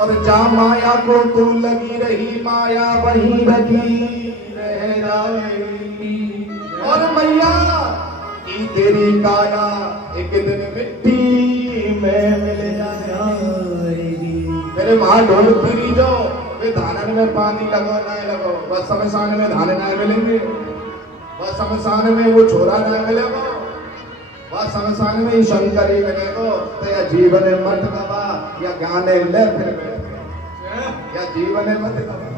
और जा माया को तू लगी रही, माया वहीं लगी रह जाएगी। और मैया की तेरी काया एक दिन मिट्टी में मिल जाएगी। मेरे वहां ढोल फिरी जो वे धानन में पानी लगो ना लगो, बस शमशान में धान ना मिलेंगे, बस शमशान में वो छोरा ना मिलेगा, बस शमशान में ही शंकर ही मिलेगा। तो या जीवन मत गवा या ज्ञान ले फिर या जीवन मत गवा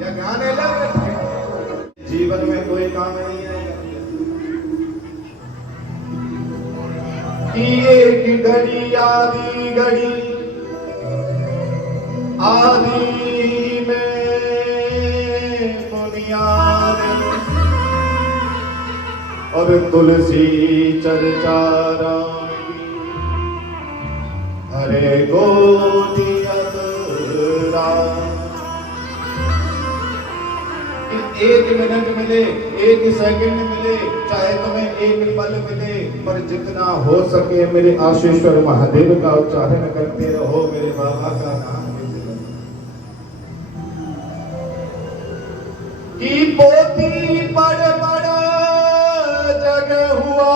या ज्ञान ले फिर। जीवन में कोई काम नहीं है कि एक घड़ी आधी घड़ी आदि में बुनियाद और तुलसी चर्चा राम की हरे गोदियत राम। एक मिनट मिले, एक सेकंड मिले, चाहे तुम्हें एक पल मिले, पर जितना हो सके मेरे आशीश्वर महादेव का उच्चारण करते रहो, मेरे बाबा का नाम लेते रहो। कि पोती बड़ बड़ जग हुआ,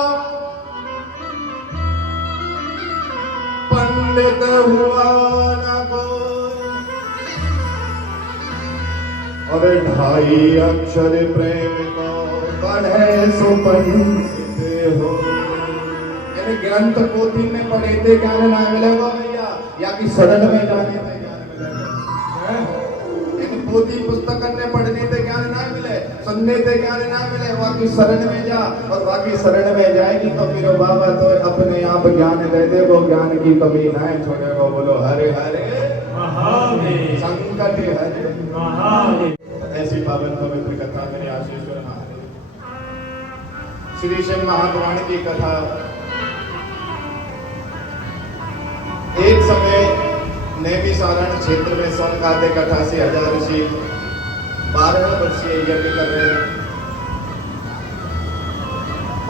पंडित हुआ न कोई, और ढाई अक्षर प्रेम को पढ़े सो पंडित हो। यानी ग्रंथ पोथी में पढ़े थे ज्ञान ना मिलेगा भैया, या कि शरण में जाने में ज्ञान मिलेगा। यानी पोथी पुस्तक ने पढ़ने से ज्ञान ना मिले, सुनने से ज्ञान ना मिले, बाकी शरण में जा, और बाकी शरण में जाएगी तो मेरे बाबा तो अपने आप ज्ञान दे देगो, ज्ञान की कमी ना छोड़ेगो। बोलो हरे हरे महादेव, संकट हरे महादेव। ऐसी पावन पवित्र कथा मेरे आशीश्वर महादेव श्री शिव महापुराण की कथा। एक समय नैमिषारण्य क्षेत्र में सोनकाते कथा से 1000 ऋषि 12 वर्षीय यज्ञ कर रहे हैं,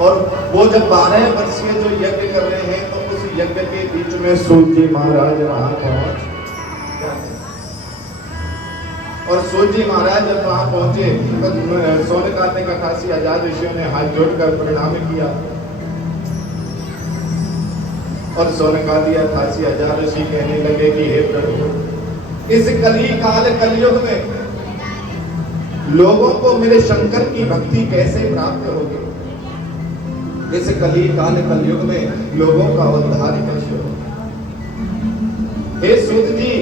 और वो जब 12 वर्षीय जो यज्ञ कर रहे हैं तो उस यज्ञ के बीच में सूत जी महाराज वहां पहुंच, और सूत जी महाराज जब वहां पहुंचे तो सोनकाते कथा से 1000 ऋषियों ने हाथ जोड़कर प्रणाम किया, और सोनकाती अठासी 1000 ऋषि कहने लगे कि हे प्रभु, इस कली काल कलयुग में लोगों को मेरे शंकर की भक्ति कैसे प्राप्त होगी? इस कली काल कलयुग में लोगों का उद्धार कैसे होगा? हे सूत जी,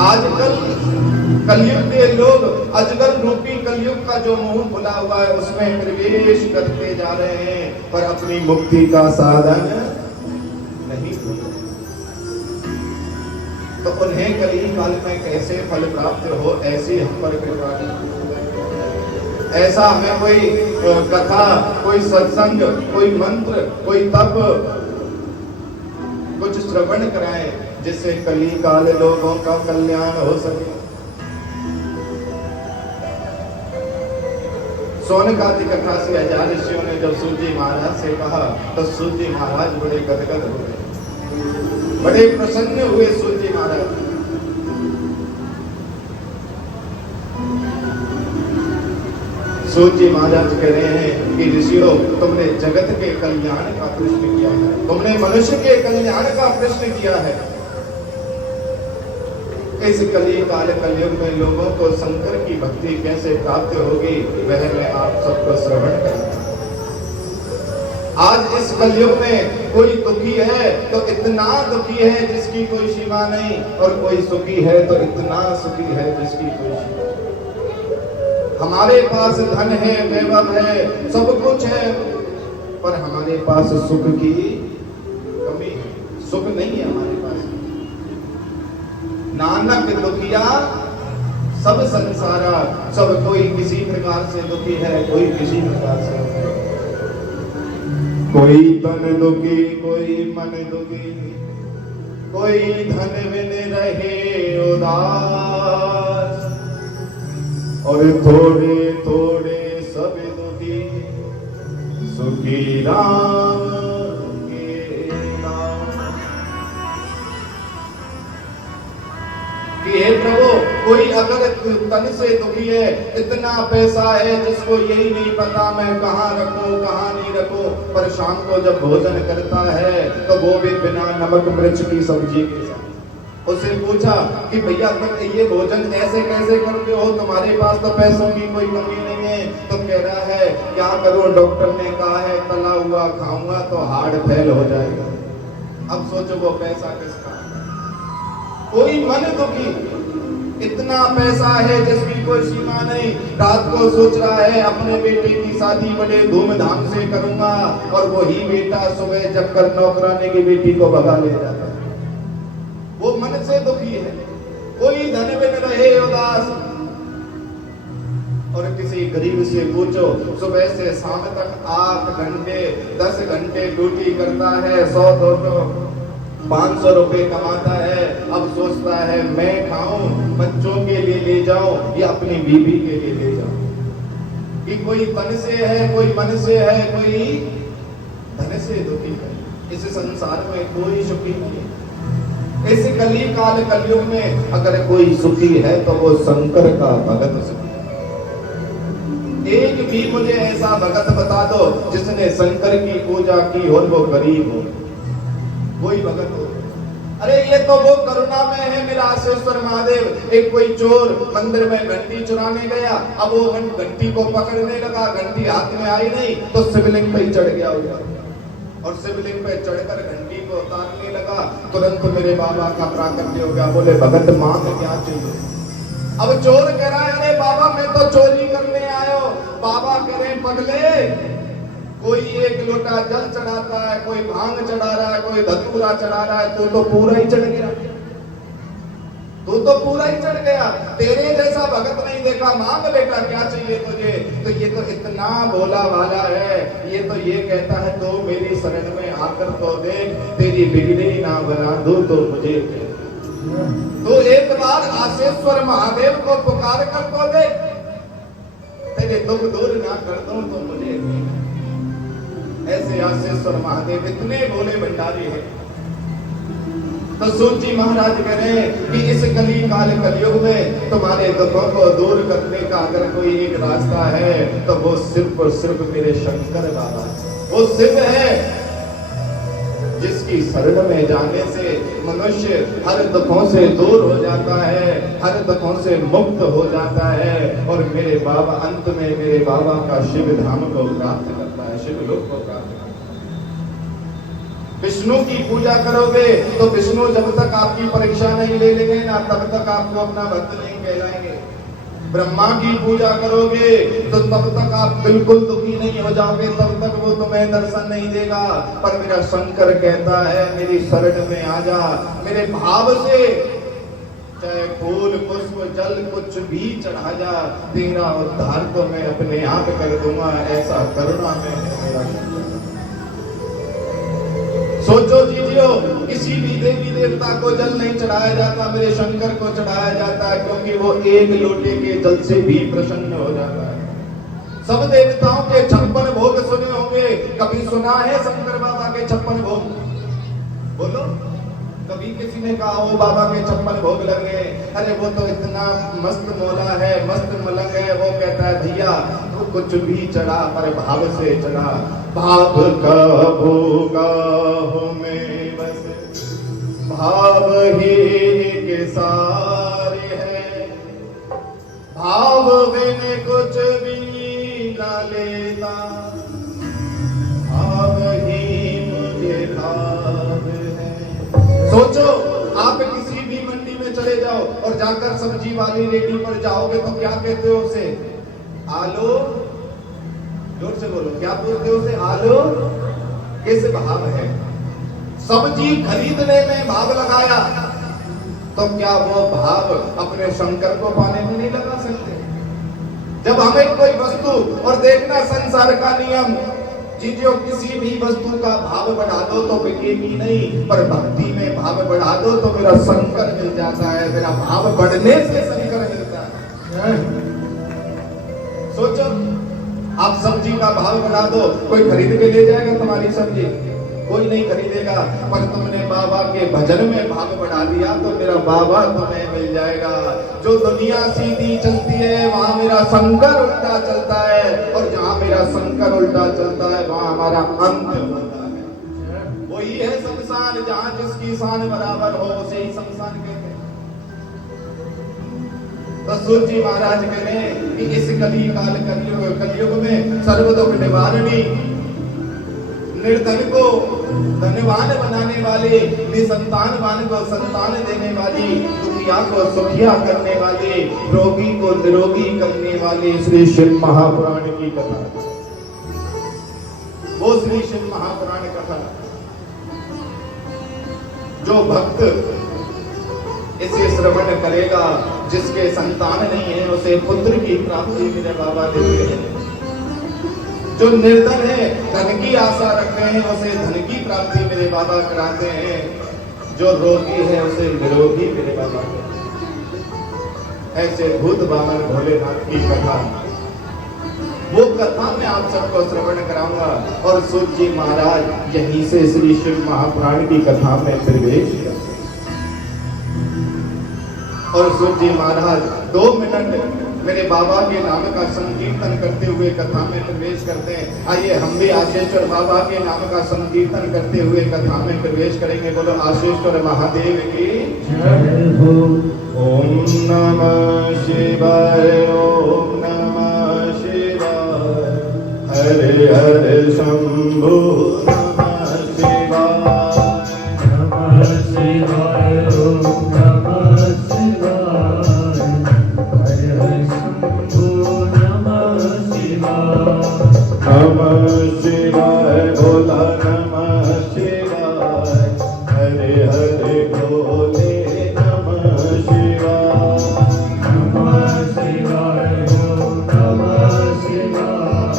आजकल कलयुग के लोग अजगर रूपी कलयुग का जो मुंह खुला हुआ है उसमें प्रवेश करते जा रहे हैं, पर अपनी मुक्ति का साधन नहीं खुला। तो उन्हें कली काल में कैसे फल प्राप्त हो, ऐसी हम पर कृपा करें। ऐसा हमें कोई कथा, कोई सत्संग, कोई मंत्र, कोई तप कुछ श्रवण कराए जिससे कली काल लोगों का कल्याण हो सके। सोनकाती कथा से 1000 ऋषियों ने जब सूत जी महाराज से कहा तो सूत जी महाराज बड़े गदगद हो गए, बड़े प्रसन्न हुए सूत जी महाराज। सूत जी महाराज कह रहे हैं कि ऋषियों, तुमने जगत के कल्याण का प्रश्न किया है, तुमने मनुष्य के कल्याण का प्रश्न किया है। इस कली काल कलयुग में लोगों को शंकर की भक्ति कैसे प्राप्त होगी, वह मैं आप सबको श्रवण करूंगा। आज इस कलयुग में कोई दुखी है तो इतना दुखी है जिसकी कोई सीमा नहीं, और कोई सुखी है तो इतना सुखी है जिसकी कोई सीमा नहीं। हमारे पास धन है, वैभव है, सब कुछ है, पर हमारे पास सुख की कमी है, सुख नहीं है हमारे पास। नानक दुखिया सब संसारा, सब कोई किसी प्रकार से दुखी है, कोई किसी प्रकार से दुखी है। कोई तन दुखी, कोई मन दुखी, कोई धन बिन रहे उदास, और थोड़े थोड़े सब दुखी, सुखी राम के नाम। हे प्रभु, कोई अगर तन से दुखी है, इतना पैसा है जिसको यही नहीं पता मैं कहाँ रखूं कहाँ नहीं रखूं, पर शाम को जब भोजन करता है तो वो भी बिना नमक मिर्च की सब्जी के साथ। उससे पूछा कि भैया तुम ये भोजन ऐसे कैसे करते हो, तुम्हारे पास तो पैसों की कोई कमी नहीं है। तो कह रहा है क्या करूं, डॉक्टर ने कहा है तला हुआ खाऊंगा तो हार्ट फेल हो जाएगा। अब सोचो वो पैसा किसका। कोई मन दुखी, इतना पैसा है जिसकी कोई सीमा नहीं, रात को सोच रहा है अपने बेटे की शादी बड़े धूमधाम से करूंगा, और वही बेटा सुबह जगकर नौकरानी की बेटी को भगा ले जाता है। वो मन से दुखी है। कोई धन बिन रहे उदास, और किसी गरीब से पूछो सुबह से शाम तक 8 घंटे 10 घंटे ड्यूटी करता है, 100-200 500 रुपए कमाता है। अब सोचता है मैं खाऊं, बच्चों के लिए ले जाऊं या अपनी बीवी के लिए ले जाऊं। कि कोई तन से है, कोई मन से है, कोई धन से दुखी है। इस संसार में कोई सुखी नहीं है। इस कली काल कलयुग में अगर कोई सुखी है तो वो शंकर का भगत सुखी है। एक भी मुझे ऐसा भगत बता दो जिसने शंकर की पूजा की और वो गरीब हो, कोई भगत हो। अरे ये तो वो करुणा में है मेरा आशेश्वर महादेव। एक कोई चोर मंदिर में घंटी चुराने गया, अब वो घंटी को पकड़ने लगा, घंटी हाथ में आई नहीं तो शिवलिंग पे चढ़ गया ऊपर, और शिवलिंग पे चढ़कर घंटी को उतारने लगा। तुरंत मेरे बाबा का प्राकट्य हो गया। बोले भगत मांग क्या चाहिए। अब चोर कह रहा है अरे बाबा मैं तो चोरी करने आयो। बाबा कह रहे पगले, कोई 1 लोटा जल चढ़ाता है, कोई भांग चढ़ा रहा है, कोई धतूरा चढ़ा रहा है, तू तो पूरा ही चढ़ गया, तू तो पूरा ही चढ़ गया। तेरे जैसा भगत नहीं देखा, मांग बेटा क्या चाहिए तुझे। तो ये तो इतना भोला भाला है, ये तो ये कहता है तो मेरी शरण में आकर तो देख, तेरी बिगड़ी ना बना दो तो मुझे। तो एक बार आशेश्वर महादेव को पुकार कर तो देख, तेरे दुख दूर ना कर दूं तो मुझे। ऐसे आशेश्वर महादेव इतने भोले भंडारी हैं। तो सूची महाराज कह रहे हैं कि इस कली काल कलयुग में तुम्हारे दुखों को दूर करने का अगर कोई एक रास्ता है तो वो सिर्फ और सिर्फ मेरे शंकर बाबा है। वो शिव है जिसकी शरण में जाने से मनुष्य हर दुखों से दूर हो जाता है, हर दुखों से मुक्त हो जाता है, और मेरे बाबा अंत में मेरे बाबा का शिव धाम को प्राप्त करता है, शिव लोक को प्राप्त करता है। विष्णु की पूजा करोगे तो विष्णु जब तक आपकी परीक्षा नहीं ले लेंगे ना तब तक आपको अपना भक्त नहीं कहलाएंगे। ब्रह्मा की पूजा करोगे तो तब तक आप बिल्कुल दुखी नहीं हो जाओगे, तब तक वो तुम्हें दर्शन नहीं देगा। पर मेरा शंकर कहता है मेरी शरण में आ जा, मेरे भाव से चाहे फूल पुष्प जल कुछ भी चढ़ा जा, तेरा उद्धार तो मैं अपने आप कर दूंगा। ऐसा करुणा में है मेरा शंकर। सोचो जीजियो, किसी भी देवी देवता को जल नहीं चढ़ाया जाता, मेरे शंकर को चढ़ाया जाता है, क्योंकि वो 1 लोटे के जल से भी प्रसन्न हो जाता है। सब देवताओं के 56 भोग सुने होंगे, कभी सुना है शंकर बाबा के 56 भोग? बोलो, कभी किसी ने कहा वो बाबा के 56 भोग लग गए? अरे वो तो इतना मस्त मौला है, मस्त मलंग है, वो कहता है भैया तो कुछ भी चढ़ा पर भाव से चढ़ा। भाव का भोगा हो मैं बस, भाव ही के सारे है, भाव बिन कुछ भी ना लेता, भाव ही मुझे भाव है। सोचो, आप किसी भी मंडी में चले जाओ और जाकर सब्जी वाली रेडी पर जाओगे तो क्या कहते हो उसे? आलू, जोर से बोलो, क्या पूछते हो उसे? आलू किस भाव है? सब्जी खरीदने में भाव लगाया तो क्या वो भाव अपने शंकर को पाने में नहीं लगा सकते? जब हमें कोई वस्तु, और देखना संसार का नियम, चीजों किसी भी वस्तु का भाव बढ़ा दो तो बिकेगी नहीं, पर भक्ति में भाव बढ़ा दो तो मेरा शंकर मिल जाता है। मेरा भाव बढ़ने से शंकर मिलता है। सोचो, आप सब्जी का भाव बढ़ा दो, कोई खरीद के ले जाएगा तुम्हारी सब्जी? कोई नहीं खरीदेगा, पर तुमने बाबा के भजन में भाग बढ़ा दिया तो मेरा बाबा तुम्हें मिल जाएगा। जो दुनिया सीधी चलती है वहां मेरा शंकर उल्टा चलता है, और जहां मेरा शंकर उल्टा चलता है वहां हमारा अंत होता है। वही है शमशान, जहां जिसकी शान बराबर हो उसे ही शमशान कहते हैं। तो सूत जी महाराज कहते हैं कि इस कलयुग में सर्व दुख निवारणी, निर्धन को धनवान बनाने वाले, निसंतानवान को संतान देने वाली, दुखिया को सुखिया करने वाले, रोगी को निरोगी करने वाले श्री शिव महापुराण की कथा, वो श्री शिव महापुराण कथा जो भक्त इसे श्रवण करेगा, जिसके संतान नहीं है उसे पुत्र की प्राप्ति मेरे बाबा देते हैं। जो निर्धन है, धन की आशा रखते हैं, उसे धन की प्राप्ति मेरे बाबा कराते हैं। जो रोगी है उसे निरोगी मेरे बाबा कराते हैं। ऐसे भूत बामन भोलेनाथ की कथा, वो कथा मैं आप सबको श्रवण कराऊंगा। और सूत जी महाराज यहीं से श्री शिव महापुराण की कथा में प्रवेश करते हैं। और सूत जी महाराज 2 मिनट मेरे बाबा के नाम का संकीर्तन करते हुए कथा में प्रवेश करते हैं। आइए हम भी आशेश्वर बाबा के नाम का संकीर्तन करते हुए कथा में प्रवेश करेंगे। बोलो आशेश्वर महादेव की जय हो। ओम नमः शिवाय, ओम नमः शिवाय, हरे हरे शंभो नमः शिवाय, नमः शिवाय, ओम नमः शिवाय, हरे हरे शंभो नमः शिवाय, नमः शिवाय, भोला नमः शिवाय, हरे हरे भोले नमः शिवाय, नमः शिवाय, ओम नमः शिवाय,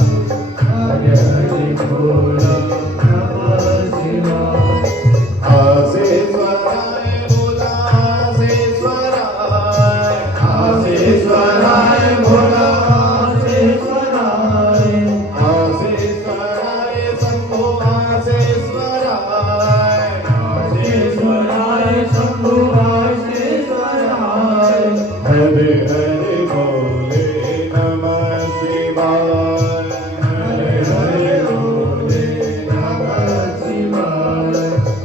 हरे हरे भोले नमः शिवाय। आशेश्वराय भोला आशेश्वराय, आशेश्वराय भोला आशेश्वराय, आशेश्वराय शंभो आशेश्वराय, आशेश्वराय शंभो आशेश्वराय, हरे हरे भोले नमः शिवाय, हरे हरे भोले नमः शिवाय,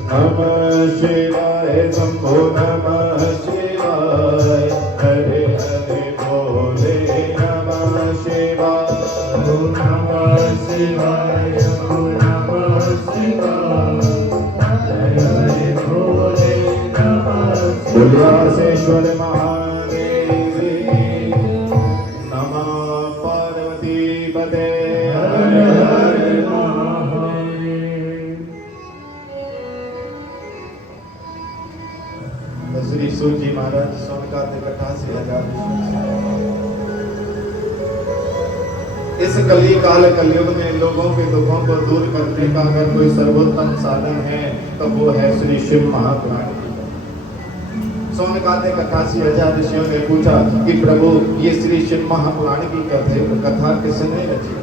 नमः शिवाय शंभो नमः शिवाय, हरे हरे भोले नमः शिवाय, ओम नमः शिवाय, ओम नमः शिवाय, हरे हरे भोले नमः शिवाय। आशेश्वर महादेव नमः पार्वती पते हरे हरे महादेव। श्री सूत जी महाराज सोनकाते कथा से इस कली काल कलयुग में लोगों के दुखों को दूर करने का अगर कोई सर्वोत्तम साधन है तो वो है श्री शिव महापुराण की कथा। सोनकाते कथा से हजार ऋषियों ने पूछा कि प्रभु ये श्री शिव महापुराण की कथा किसने रची?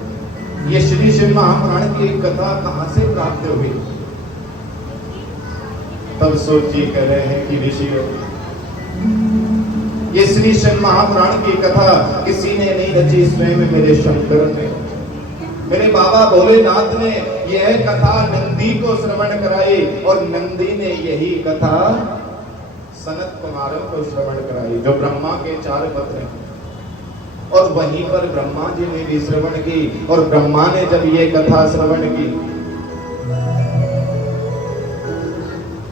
ये श्री शिव महापुराण की कथा कहाँ से प्राप्त हुई? तब सूत जी कह रहे हैं कि ऋषियों, ये श्री शिव महापुराण की कथा किसी ने नहीं रची, स्वयं मेरे शंकर ने, मेरे बाबा भोलेनाथ ने यह कथा नंदी को श्रवण कराई, और नंदी ने यही कथा सनत कुमारों को श्रवण कराई जो ब्रह्मा के 4 पुत्र हैं। और वहीं पर ब्रह्मा जी ने भी श्रवण की, और ब्रह्मा ने जब ये कथा श्रवण की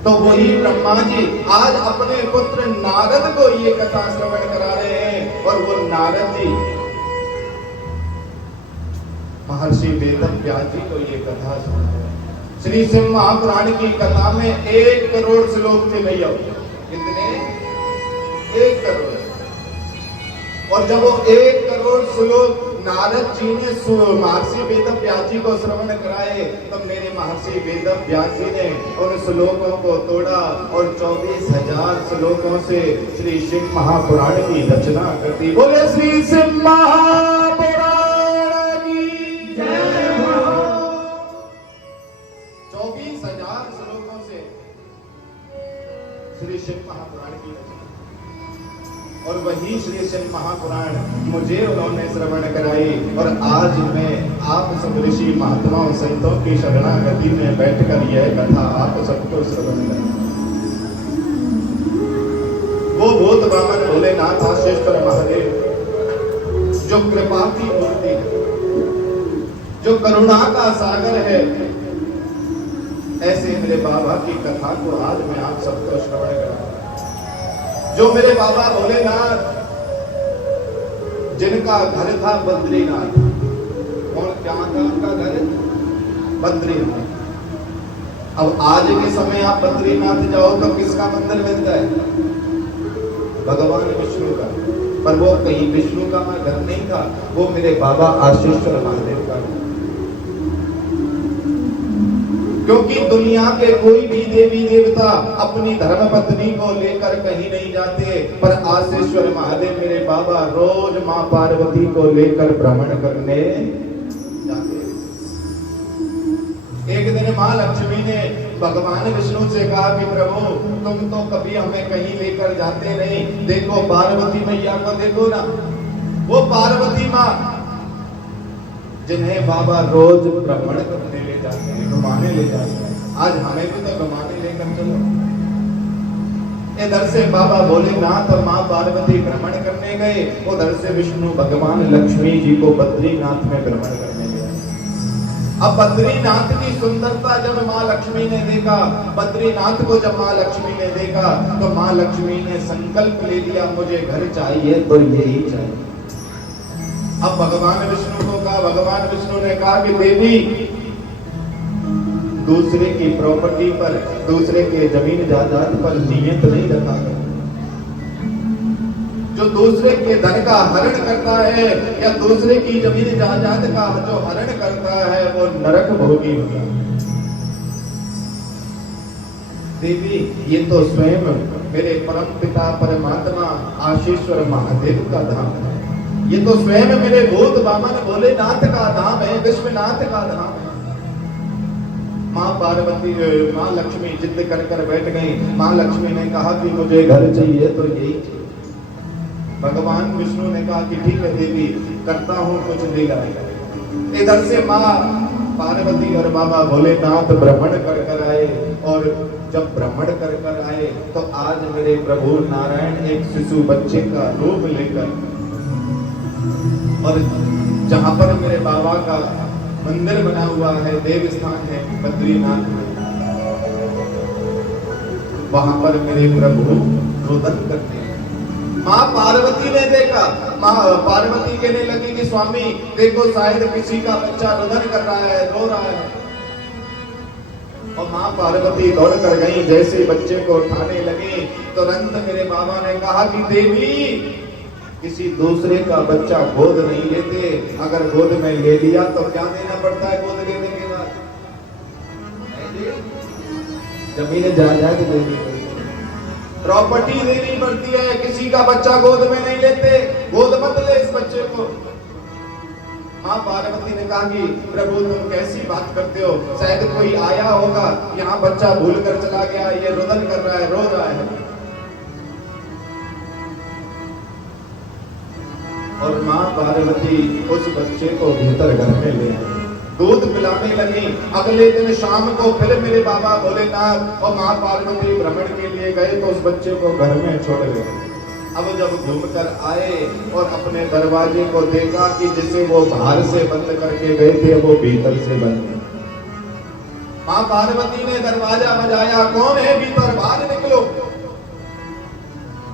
तो वही ब्रह्मा जी आज अपने पुत्र नारद को ये कथा श्रवण करा रहे हैं। और वो नारद जी महर्षि वेदव्यास जी को ये कथा सुना रहे हैं। श्री शिव महापुराण की कथा में 1 करोड़ श्लोक थे भैया। कितने? 1 करोड़। और जब वो 1 करोड़ श्लोक नारद जी ने महर्षि वेदव्यास जी को श्रवण कराए, तो मेरे महर्षि वेदव्यास जी ने उन श्लोकों को तोड़ा और 24,000 श्लोकों से श्री शिव महापुराण की रचना कर दी। बोले श्री शिव महापुराण की जय हो। 24,000 शिव महापुराण की रचना, और वही श्री शिव महापुराण मुझे उन्होंने श्रवण कराई। और आज मैं आप सब ऋषि महात्माओं संतों की शरणागति में बैठकर यह कथा आप सबको श्रवण कराई। वो भूत बामन भोलेनाथ आशीश्वर महादेव जो कृपा की मूर्ति है, जो करुणा का सागर है, ऐसे मेरे बाबा की कथा को आज मैं आप सबको श्रवण करा। जो मेरे बाबा भोलेनाथ जिनका घर था बद्रीनाथ, और क्या था उनका घर? बद्रीनाथ। अब आज के समय आप बद्रीनाथ जाओ तो किसका मंदिर मिलता है? भगवान विष्णु का। पर वो कहीं विष्णु का घर नहीं था, वो मेरे बाबा आशीश्वर महादेव का। क्योंकि दुनिया के कोई भी देवी देवता अपनी धर्म पत्नी को लेकर कहीं नहीं जाते, पर आशीश्वर महादेव मेरे बाबा रोज मां पार्वती को लेकर भ्रमण करने जाते। एक दिन मां लक्ष्मी ने भगवान विष्णु से कहा कि प्रभु तुम तो कभी हमें कहीं लेकर जाते नहीं, देखो पार्वती मैया को देखो ना, वो पार्वती माँ जिन्हें बाबा रोज भ्रमण करने ले जाते हैं, घुमाने ले जाते हैं, आज हमें भी तो घुमाने लेकर चलो। इधर से बाबा भोलेनाथ और माँ पार्वती भ्रमण करने गए, उधर से विष्णु भगवान लक्ष्मी जी को बद्रीनाथ में भ्रमण करने गए। अब बद्रीनाथ की सुंदरता जब माँ लक्ष्मी ने देखा, बद्रीनाथ को जब माँ लक्ष्मी ने देखा, तो माँ लक्ष्मी ने संकल्प ले लिया मुझे घर चाहिए तो यही चाहिए। अब भगवान विष्णु को कहा, भगवान विष्णु ने कहा कि देवी दूसरे की प्रॉपर्टी पर, दूसरे के जमीन जायदाद पर नियत नहीं रखा कर। जो दूसरे के धन का हरण करता है या दूसरे की जमीन जायदाद का जो हरण करता है वो नरक भोगी होगा। देवी ये तो स्वयं मेरे परम पिता परमात्मा आशीश्वर महादेव का धाम है, ये तो स्वयं मेरे भूत बामन भोलेनाथ का धाम है, विश्वनाथ का धाम है। माँ पार्वती माँ लक्ष्मी जिद कर कर बैठ गई। माँ लक्ष्मी ने कहा कि मुझे घर चाहिए तो यही चाहिए। भगवान विष्णु ने कहा कि ठीक है देवी, करता हूँ कुछ देगा। इधर से माँ पार्वती और बाबा भोलेनाथ भ्रमण कर कर आए, और जब भ्रमण कर कर आए तो आज मेरे प्रभु नारायण एक शिशु बच्चे का रूप लेकर, और जहां पर मेरे बाबा का मंदिर बना हुआ है, देव स्थान है बद्रीनाथ में, वहां पर मेरे प्रभु रोदन करते हैं। माँ पार्वती ने देखा, माँ पार्वती कहने लगी कि स्वामी देखो शायद किसी का बच्चा रोदन कर रहा है, रो रहा है। और माँ पार्वती दौड़ कर गई, जैसे बच्चे को उठाने लगी तुरंत मेरे बाबा ने कहा कि देवी किसी दूसरे का बच्चा गोद नहीं लेते, अगर गोद में ले लिया तो क्या देना पड़ता है गोद लेने के बाद? जमीन जायदाद देनी पड़ती है, प्रॉपर्टी देनी पड़ती है। किसी का बच्चा गोद में नहीं लेते, गोद मत ले इस बच्चे को। माँ पार्वती ने कहा कि प्रभु तुम कैसी बात करते हो, शायद कोई आया होगा, यहाँ बच्चा भूल कर चला गया, ये रुदन कर रहा है, रो रहा है। और माँ पार्वती उस बच्चे को भीतर घर में ले आई, दूध पिलाने लगी। अगले दिन शाम को फिर मेरे बाबा भोलेनाथ और माँ पार्वती भ्रमण के लिए गए तो उस बच्चे को घर में छोड़ गए। अब जब घूमकर आए और अपने दरवाजे को देखा कि जिसे वो बाहर से बंद करके गए थे वो भीतर से बंद। माँ पार्वती ने दरवाजा बजाया, कौन है भीतर, बाहर निकलो।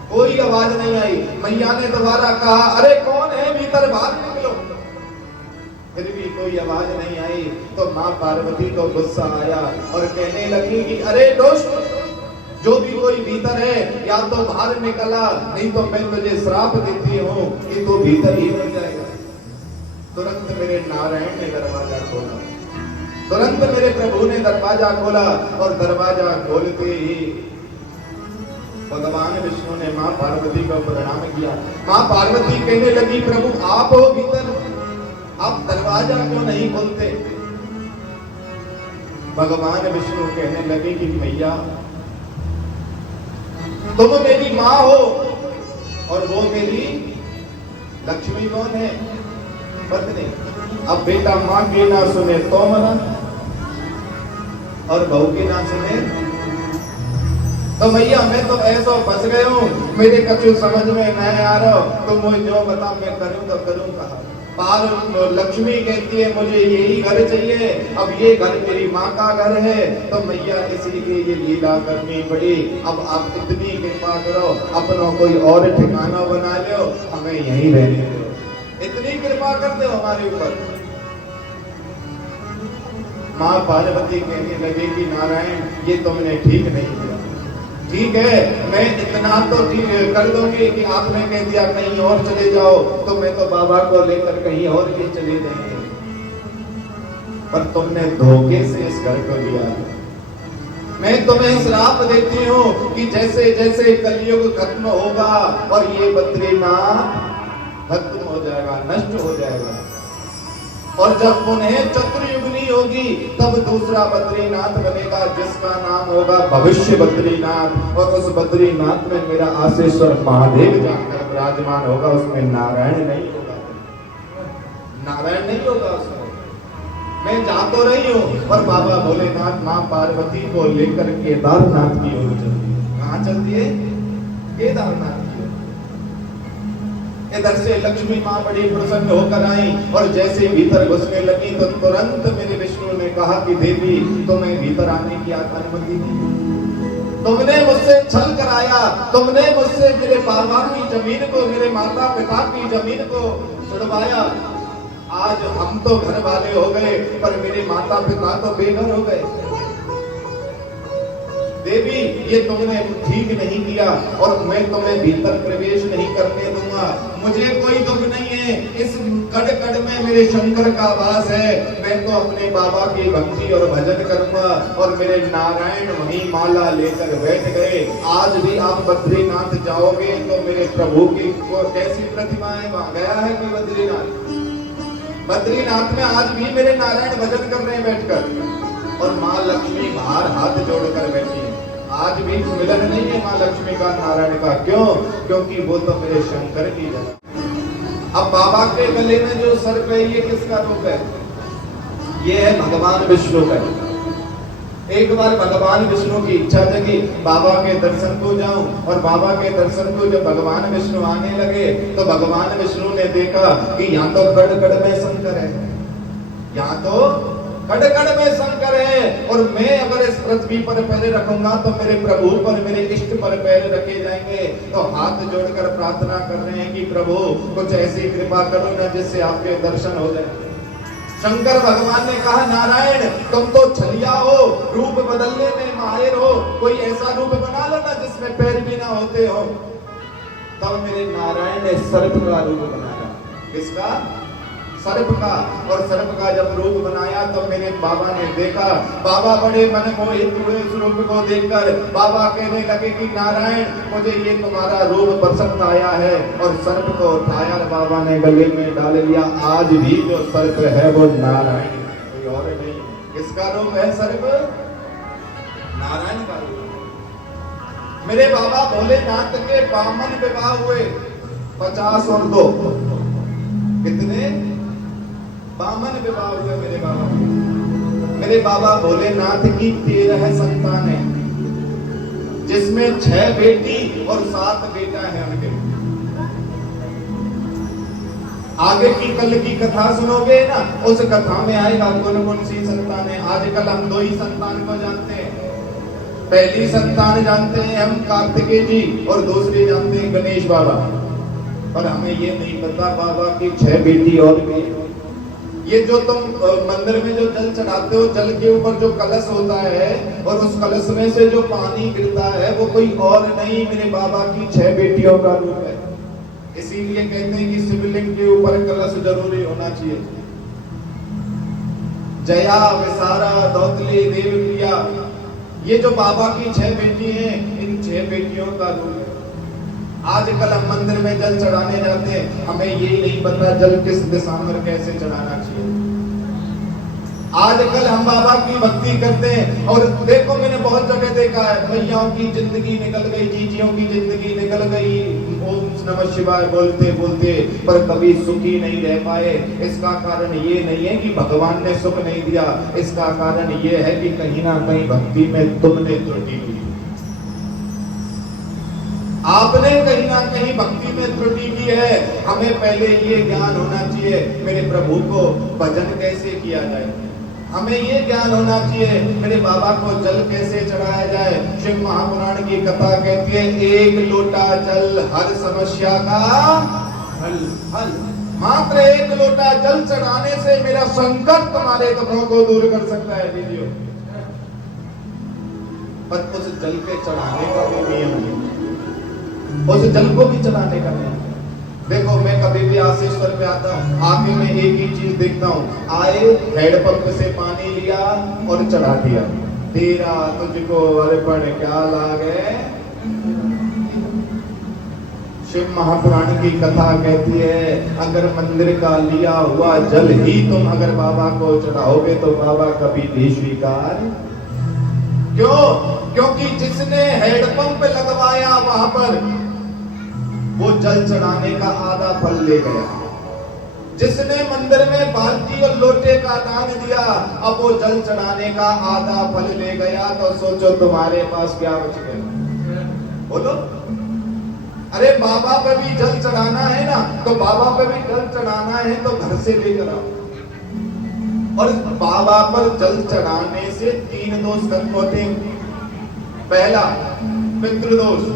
कोई आवाज नहीं आई। मैया ने दोबारा कहा, अरे कौन है भीतर, बाहर निकलो। फिर भी कोई आवाज नहीं आई। तो माँ पार्वती को गुस्सा आया और कहने लगी कि अरे दोस्त, जो भी कोई भीतर है या तो बाहर निकला, नहीं तो मैं तुझे श्राप देती हूँ कि तू भीतर ही मर जाएगा। तुरंत मेरे नारायण ने दरवाजा खोला, तुरंत मेरे प्रभु ने दरवाजा खोला और दरवाजा खोलते ही भगवान विष्णु ने माँ पार्वती को प्रणाम किया। माँ पार्वती कहने लगी, प्रभु आप हो भीतर, आप दरवाजा क्यों नहीं खोलते? भगवान विष्णु कहने लगे कि मैया तुम मेरी माँ हो और वो मेरी लक्ष्मी कौन है? पत्नी। अब बेटा माँ की ना सुने तो मना, और बहू की ना सुने तो भैया मैं तो ऐसा फंस गए हूँ, मेरे कछु समझ में नहीं आ रहा, तुम मुझे जो बता मैं करूँ तो करूँ कहा। पार लक्ष्मी कहती है मुझे यही घर चाहिए, अब ये घर मेरी माँ का घर है, तो मैया इसलिए ये लीला करनी पड़ी। अब आप इतनी कृपा करो, अपना कोई और ठिकाना बना लो, हमें यहीं रहने दो, इतनी कृपा कर दो हमारे ऊपर। माँ पार्वती कहने लगे कि नारायण ये तुमने ठीक नहीं किया। ठीक है, मैं इतना तो ठीक कर दूंगी कि आपने कह दिया कहीं और चले जाओ, तो मैं तो बाबा को लेकर कहीं और भी चले जाएंगे, पर तुमने धोखे से इस घर को लिया। मैं तुम्हें श्राप देती हूँ कि जैसे जैसे कलयुग खत्म होगा और ये बद्रीनाथ खत्म हो जाएगा, नष्ट हो जाएगा, और जब पुनः चतुर्युगनी होगी तब दूसरा बद्रीनाथ बनेगा जिसका नाम होगा भविष्य बद्रीनाथ, और उस बद्रीनाथ में मेरा आशेश्वर महादेव जाकर विराजमान होगा, उसमें नारायण नहीं होगा, नारायण नहीं होगा उसमें। मैं जा तो रही हूँ और बाबा भोलेनाथ माँ पार्वती को लेकर केदारनाथ की ओर चलती है। कहाँ चलती है? केदारनाथ। इधर से लक्ष्मी माँ बड़ी प्रसन्न होकर आई और जैसे भीतर घुसने लगी तो तुरंत मेरे विष्णु ने कहा कि देवी तुम्हें भीतर आने की अनुमति नहीं, तुमने मुझसे छल कराया, तुमने मुझसे मेरे बाबा की जमीन को, मेरे माता पिता की जमीन को छुड़वाया। आज हम तो घर वाले हो गए पर मेरे माता पिता तो बेघर हो गए। देवी ये तुमने ठीक नहीं किया और मैं तुम्हें भीतर प्रवेश नहीं करने दूंगा। मुझे कोई दुख नहीं है, इस कड़ कड़ में मेरे शंकर का वास है, मैं तो अपने बाबा की भक्ति और भजन करूंगा। और मेरे नारायण वहीं माला लेकर बैठ गए। आज भी आप बद्रीनाथ जाओगे तो मेरे प्रभु की कैसी प्रतिमा है, वहां गया है कि बद्रीनाथ? बद्रीनाथ में आज भी मेरे नारायण भजन कर रहे हैं बैठकर, और माँ लक्ष्मी बाहर हाथ जोड़कर बैठी है। आज भी मिलन नहीं है माँ लक्ष्मी का नारायण का। क्यों? क्योंकि वो तो मेरे शंकर की जगह। अब बाबा के गले में जो सर्प है ये किसका रूप है? ये है भगवान विष्णु का। एक बार भगवान विष्णु की इच्छा जगी बाबा के दर्शन को जाऊं, और बाबा के दर्शन को जब भगवान विष्णु आने लगे तो भगवान विष्णु ने देखा कि यहाँ तो कड़ कड़ में शंकर है, यहाँ तो कड़ कड़ में शंकर है, और मैं अगर इस पृथ्वी पर पैर रखूंगा तो मेरे प्रभु पर, मेरे इष्ट पर पैर रखे जाएंगे। तो हाथ जोड़कर प्रार्थना कर रहे हैं कि प्रभु कुछ ऐसी कृपा करो ना जिससे आपके दर्शन हो जाए। शंकर भगवान ने कहा नारायण तुम तो छलिया हो, रूप बदलने में माहिर हो, कोई ऐसा रूप बना लो ना जिसमें पैर भी ना होते हो। तब मेरे नारायण ने सर्प का रूप बनाया। किसका? सर्प का। और सर्प का जब रूप बनाया तो मेरे बाबा ने देखा, बाबा बड़े मनमोहित हुए उस रूप को देखकर। बाबा कहने लगे कि नारायण मुझे ये तुम्हारा रूप पसंद आया है, और सर्प को उठाया और बाबा ने गले में डाल लिया। आज भी जो सर्प है वो नारायण, कोई और नहीं। किसका रूप है सर्प? नारायण का रूप। मेरे बाबा भोलेनाथ के 52 विवाह हुए, 50 और 2 कितने? 52 विवाह हुए मेरे बाबा। मेरे बाबा भोलेनाथ की 13 संतान है, जिसमें 6 बेटी और 7 बेटा है उनके। आगे की कल की कथा सुनोगे ना, उस कथा में आएगा कौन कौन सी संतान है। आजकल हम 2 ही संतान को जानते हैं। पहली संतान जानते हैं हम कार्तिकेय जी, और दूसरी जानते हैं गणेश बाबा, पर हमें ये नहीं पता बाबा की 6 बेटी और भी। ये जो तुम मंदिर में जो जल चढ़ाते हो, जल के ऊपर जो कलश होता है और उस कलश में से जो पानी गिरता है वो कोई और नहीं, मेरे बाबा की 6 बेटियों का रूप है। इसीलिए कहते हैं कि शिवलिंग के ऊपर कलश जरूरी होना चाहिए। जया, विसारा, दौतली, देवप्रिया, ये जो बाबा की 6 बेटी हैं, इन 6 बेटियों का रूप है। आजकल हम मंदिर में जल चढ़ाने जाते हैं, हमें ये नहीं पता जल किस दिशा में कैसे चढ़ाना चाहिए। आजकल हम बाबा की भक्ति करते हैं और देखो मैंने बहुत जगह देखा है, भैयाओं की जिंदगी निकल गई, जीजियों की जिंदगी निकल गई, ओम नमः शिवाय बोलते बोलते पर कभी सुखी नहीं रह पाए। इसका कारण ये नहीं है कि भगवान ने सुख नहीं दिया, इसका कारण ये है कि कहीं ना कहीं भक्ति में तुमने त्रुटि की, आपने कहीं ना कहीं भक्ति में त्रुटि की है। हमें पहले ये ज्ञान होना चाहिए मेरे प्रभु को भजन कैसे किया जाए, हमें ये ज्ञान होना चाहिए मेरे बाबा को जल कैसे चढ़ाया जाए। शिव महापुराण की कथा कहती है एक लोटा जल हर समस्या का हल। मात्र एक लोटा जल चढ़ाने से मेरा संकट तुम्हारे दुखों को दूर कर सकता है दीजिए। पर उस जल के चढ़ाने का भी नियम है, उस जल को भी चढ़ाने का नियम। देखो मैं कभी भी आशीश्वर पे आता हूँ, आके मैं एक ही चीज देखता हूँ, आए हैंडपंप से पानी लिया और चढ़ा दिया, तेरा तुझको अर्पण क्या लागे। शिव महापुराण की कथा कहती है अगर मंदिर का लिया हुआ जल ही तुम अगर बाबा को चढ़ाओगे तो बाबा कभी भी स्वीकार। क्यों? क्योंकि जिसने हैंडपंप लगवाया वहां पर वो जल चढ़ाने का आधा फल ले गया, जिसने मंदिर में बाल्टी और लोटे का दान दिया अब वो जल चढ़ाने का आधा फल ले गया। तो सोचो तुम्हारे पास क्या बच गया, बोलो। अरे बाबा पे भी जल चढ़ाना है ना, तो बाबा पे भी जल चढ़ाना है तो घर से लेकर आओ। और बाबा पर जल चढ़ाने से 3 दोष खत्म होते हैं। पहला पितृदोष,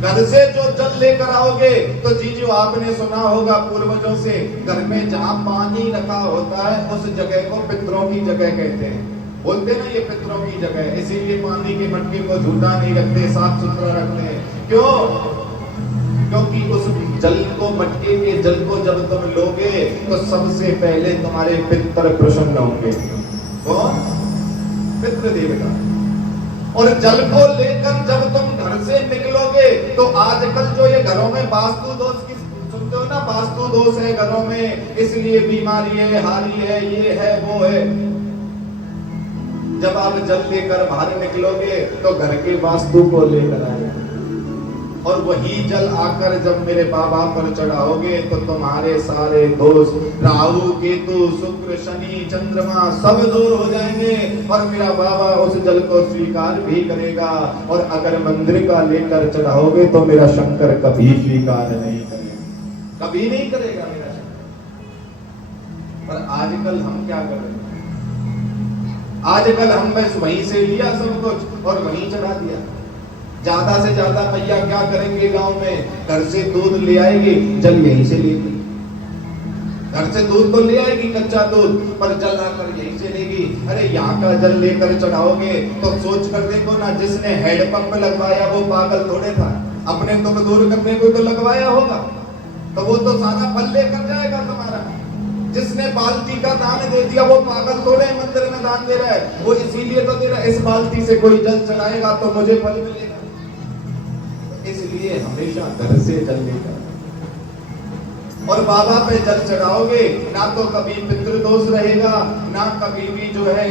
घर से जो जल लेकर आओगे तो जीजू आपने सुना होगा पूर्वजों से, घर में जहां पानी रखा होता है उस जगह को पितरों की जगह कहते हैं, बोलते ना ये पितरों की जगह, इसीलिए पानी के मटके को झूठा नहीं रखते, साफ सुथरा रखते हैं। क्यों? क्योंकि उस जल को, मटके के जल को जब तुम लोगे तो सबसे पहले तुम्हारे पितर प्रसन्न होंगे। कौन? पितृ देवता। और जल को लेकर जब तुम घर से निकलोगे तो आजकल जो ये घरों में वास्तु दोष की सुनते हो ना, वास्तु दोष है घरों में, इसलिए बीमारी है, हारी है, ये है, वो है। जब आप जल लेकर बाहर निकलोगे तो घर के वास्तु को लेकर आए और वही जल आकर जब मेरे बाबा पर चढ़ाओगे तो तुम्हारे सारे दोष, राहु केतु शुक्र शनि चंद्रमा सब दूर हो जाएंगे और मेरा बाबा उस जल को स्वीकार भी करेगा। और अगर मंदिर का लेकर चढ़ाओगे तो मेरा शंकर कभी स्वीकार नहीं करेगा, कभी नहीं करेगा मेरा शंकर। पर आजकल हम क्या कर रहे हैं, आजकल हम बस वहीं से लिया सब कुछ और वहीं चढ़ा दिया। ज्यादा से ज्यादा भैया क्या करेंगे, गांव में घर से दूध ले आएगी, जल यहीं से लेगी। घर से दूध तो ले आएगी कच्चा दूध, पर जल आकर यहीं से लेगी। अरे यहाँ का जल लेकर चढ़ाओगे तो सोच कर देखो ना, जिसने हैंडपंप लगवाया वो पागल थोड़े था, अपने दुख दूर करने को तो लगवाया होगा, तो वो तो सारा फल लेकर जाएगा तुम्हारा। जिसने बाल्टी का दान दे दिया वो पागल थोड़े मंदिर में दान दे रहा है, वो इसीलिए तो दे रहा है, इस बाल्टी से कोई जल चढ़ाएगा तो मुझे फल मिलेगा। इसलिए हमेशा घर से जल लेकर और बाबा पे जल चढ़ाओगे, ना तो कभी पितृदोष रहेगा, ना कभी भी जो है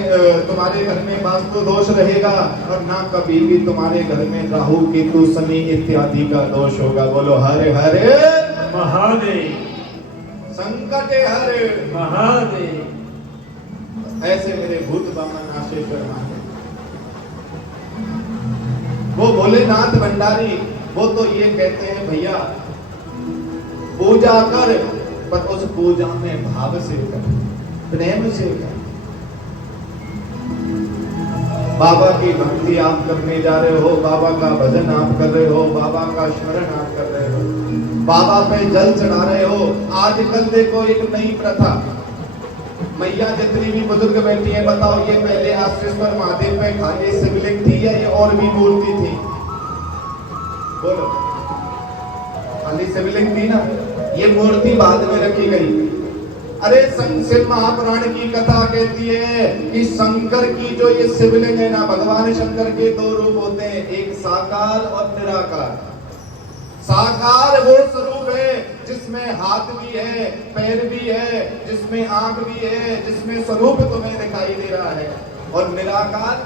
तुम्हारे घर में वास्तु दोष रहेगा, और ना कभी भी तुम्हारे घर में राहु केतु शनि इत्यादि का दोष होगा। बोलो हरे हरे महादेव, संकट हरे महादेव। ऐसे मेरे भूत बामन आशेश्वर महादेव, वो भोलेनाथ भंडारी, वो तो ये कहते हैं भैया पूजा कर, पर उस पूजा में भाव से कर, प्रेम से कर। बाबा की भक्ति आप करने जा रहे हो, बाबा का भजन आप कर रहे हो, बाबा का स्मरण आप कर रहे हो, बाबा पे जल चढ़ा रहे हो। आजकल देखो एक नई प्रथा, मैया जितनी भी बुजुर्ग बैठी है बताओ, ये पहले आशीश्वर महादेव पे खाली शिवलिंग थी या ये और भी मूर्ति थी? बोलो, खाली शिवलिंग थी ना, ये मूर्ति बाद में रखी गई। अरे शिव महापुराण की कथा कहती है कि शंकर की जो ये शिवलिंग है ना, भगवान शंकर के 2 रूप होते हैं, एक साकार और निराकार। साकार वो स्वरूप है जिसमें हाथ भी है, पैर भी है, जिसमें आंख भी है, जिसमें स्वरूप तुम्हें दिखाई दे रहा है। और निराकार,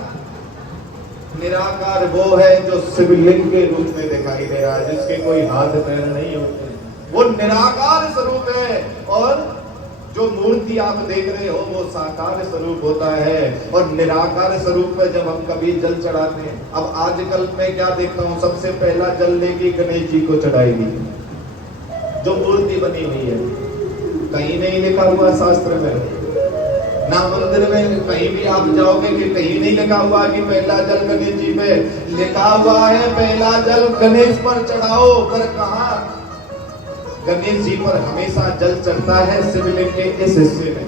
निराकार वो है जो शिवलिंग के रूप में दिखाई दे रहा है, जिसके कोई हाथ पैर नहीं होते, वो निराकार स्वरूप है। और जो मूर्ति आप देख रहे हो वो साकार स्वरूप होता है। और निराकार स्वरूप में जब हम कभी जल चढ़ाते हैं, अब आजकल मैं क्या देखता हूँ, सबसे पहला जल लेके गणेश जी को चढ़ाएगी, जो मूर्ति बनी हुई है। कहीं नहीं लिखा हुआ शास्त्र में, ना मंदिर में कहीं भी आप जाओगे कि कहीं नहीं लिखा हुआ कि पहला जल गणेश जी पे। लिखा हुआ है पहला जल गणेश पर चढ़ाओ, पर कहाँ? गणेश जी पर हमेशा जल चढ़ता है शिवलिंग के इस हिस्से में,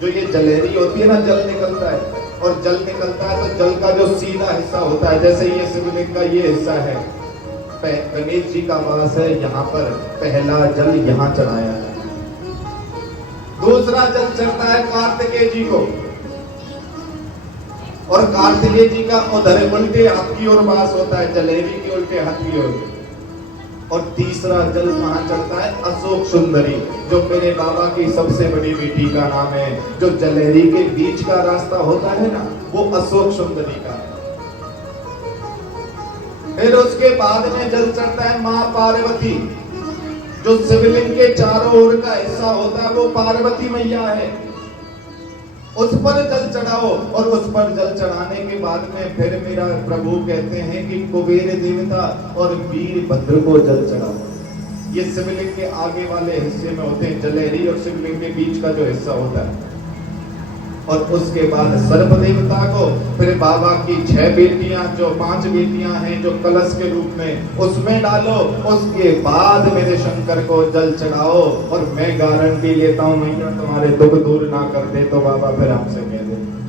जो ये जलेरी होती है ना, जल निकलता है, और जल निकलता है तो जल का जो सीधा हिस्सा होता है, जैसे ये शिवलिंग का ये हिस्सा है, गणेश जी का वास है, यहाँ पर पहला जल यहाँ चढ़ाया है। दूसरा जल चढ़ता है कार्तिकेय जी को, और कार्तिकेय जी का उधर उल्टे हाथ की ओर वास होता है, जलेबी के उल्टे हाथ की ओर। और तीसरा जल कहाँ चढ़ता है? अशोक सुंदरी, जो मेरे बाबा की सबसे बड़ी बेटी का नाम है, जो जलेरी के बीच का रास्ता होता है ना, वो अशोक सुंदरी का है। फिर उसके बाद में जल चढ़ता है माँ पार्वती, जो शिवलिंग के चारों ओर का हिस्सा होता है, वो पार्वती मैया है, उस पर जल चढ़ाओ। और उस पर जल चढ़ाने के बाद में फिर मेरा प्रभु कहते हैं कि कुबेर देवता और वीरभद्र को जल चढ़ाओ। ये शिवलिंग के आगे वाले हिस्से में होते हैं, जलेरी और शिवलिंग के बीच का जो हिस्सा होता है। और उसके बाद सर्प देवता को, फिर बाबा की 6 बेटियां, जो 5 बेटियां हैं, जो कलश के रूप में, उसमें डालो। उसके बाद मेरे शंकर को जल चढ़ाओ। और मैं गारंटी लेता हूं, मैया तुम्हारे दुख दूर ना कर दे तो बाबा फिर हमसे कह दे।